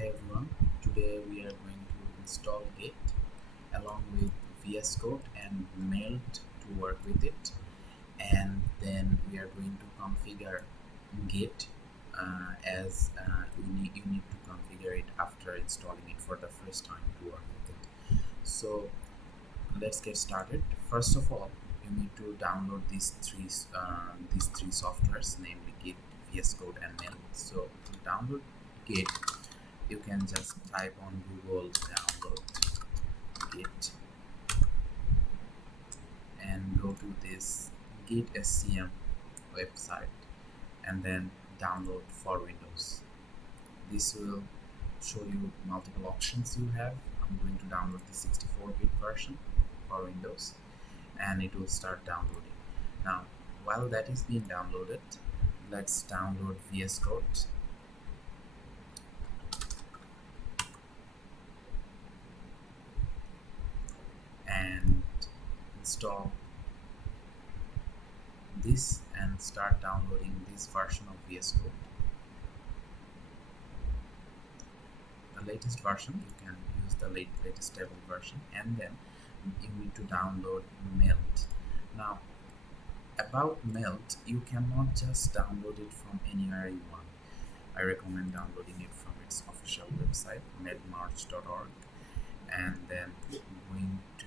Hey everyone, today we are going to install Git along with VS Code and meld to work with it, and then we are going to configure Git as you need to configure it after installing it for the first time to work with it. So let's get started. First of all, you need to download these three softwares, namely Git, VS Code, and meld. So to download Git, you can just type on Google download Git and go to this Git SCM website and then download for Windows. This will show you multiple options you have. I'm going to download the 64-bit version for Windows and it will start downloading. Now while that is being downloaded, let's download VS Code and install this and start downloading this version of VS Code. The latest version, you can use the latest stable version, and then you need to download meld. Now about meld, you cannot just download it from anywhere you want. I recommend downloading it from its official website, meldmarch.org, and then going to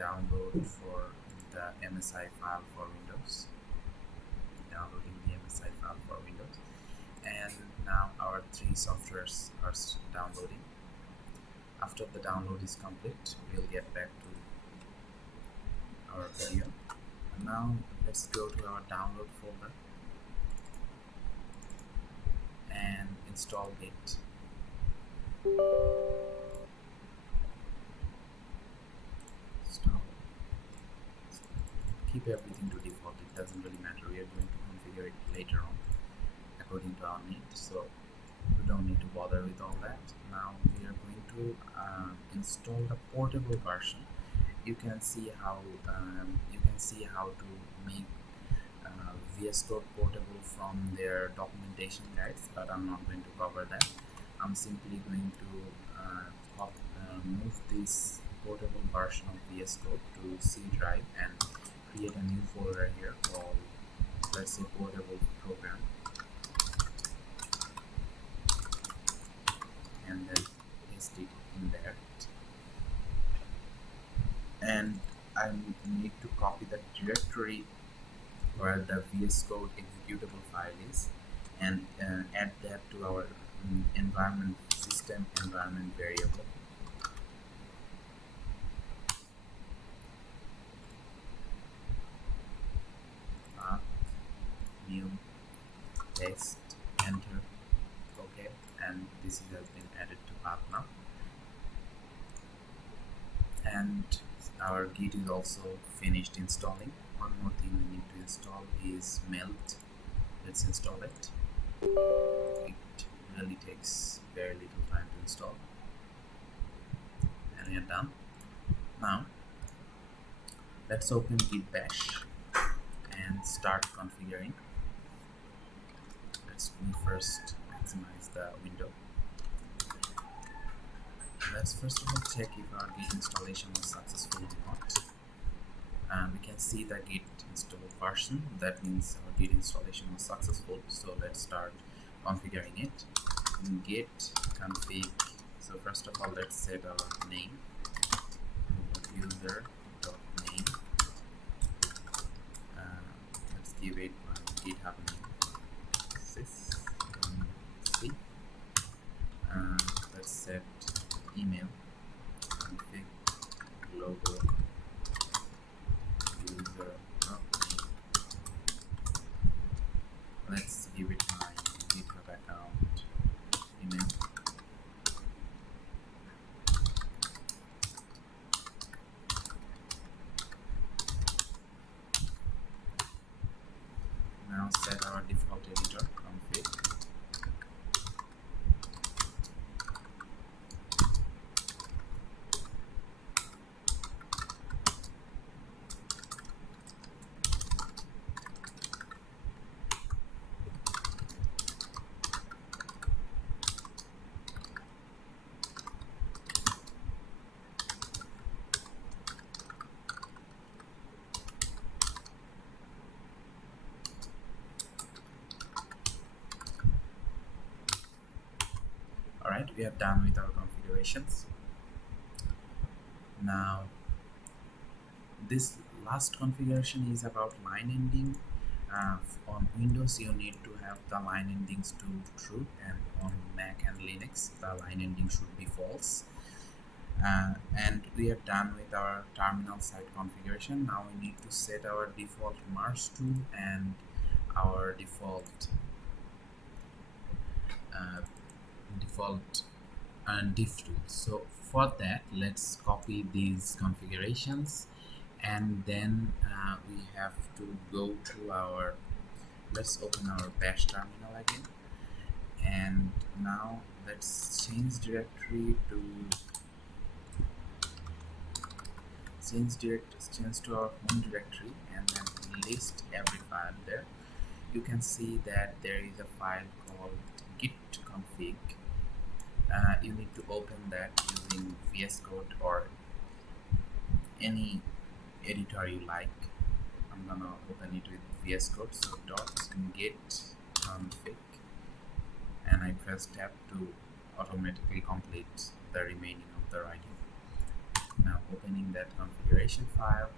download for the MSI file for Windows, downloading the MSI file for Windows, and now our three softwares are downloading. After the download is complete, we'll get back to our video. Now let's go to our download folder and install Git. Keep everything to default, it doesn't really matter. We are going to configure it later on according to our need, so we don't need to bother with all that. Now we are going to install the portable version. You can see how to make VS Code portable from their documentation guides, but I'm not going to cover that. I'm simply going to move this portable version of VS Code to C drive and create a new folder here called, let's say, portable program, and then paste it in there. And I need to copy the directory where the VS Code executable file is and add that to our environment system environment variable. New text, enter, okay, and this has been added to path now. And our Git is also finished installing. One more thing we need to install is meld. Let's install it. It really takes very little time to install, and we are done. Now let's open Git bash and start configuring. Me first maximize the window. Let's first of all check if our Git installation was successful or not. We can see the Git install version. That means our Git installation was successful. So let's start configuring it. Git config. So first of all, let's set our name, user.name. Let's give it GitHub name. Let's set email, config, logo, user name. Let's give it my GitHub account email. Now set our default editor, config. Alright, we are done with our configurations. Now this last configuration is about line ending. On Windows you need to have the line endings to true, and on Mac and Linux the line ending should be false. And we are done with our terminal side configuration. Now we need to set our default merge tool and our uh, default diff tool. So for that, let's copy these configurations, and then we have to go to our, let's open our bash terminal again, and now let's change directory to change to our home directory, and then list every file there. You can see that there is a file called git config. You need to open that using VS Code or any editor you like. I'm gonna open it with VS Code, so .git config, and I press tab to automatically complete the remaining of the writing. Now opening that configuration file,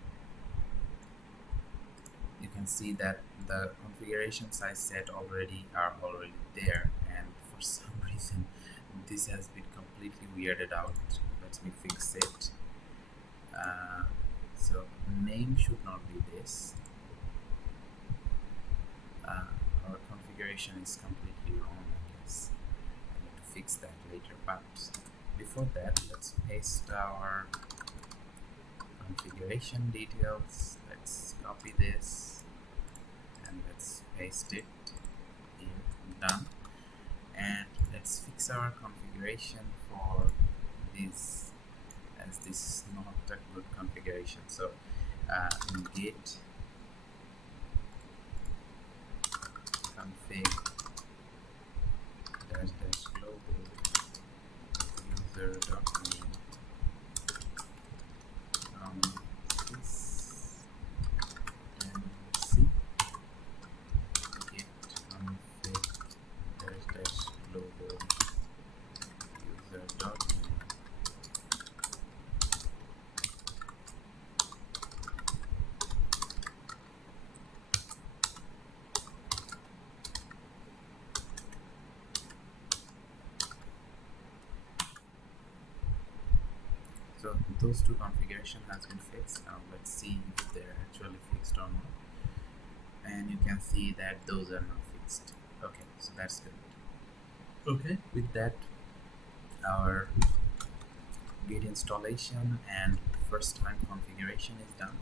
you can see that the configurations I set already are already there, and for some reason this has been completely weirded out. Let me fix it. So name should not be this. Our configuration is completely wrong, I guess. I need to fix that later, but before that let's paste our configuration details. Let's copy this and let's paste it here. Done. And let's fix our configuration for this, as this is not a good configuration. So git config dash global user.name this, then c git config dash global user.name. So those two configurations has been fixed. Now let's see if they're actually fixed or not. And you can see that those are not fixed. Okay, so that's good. Okay, with that our Git installation and first time configuration is done.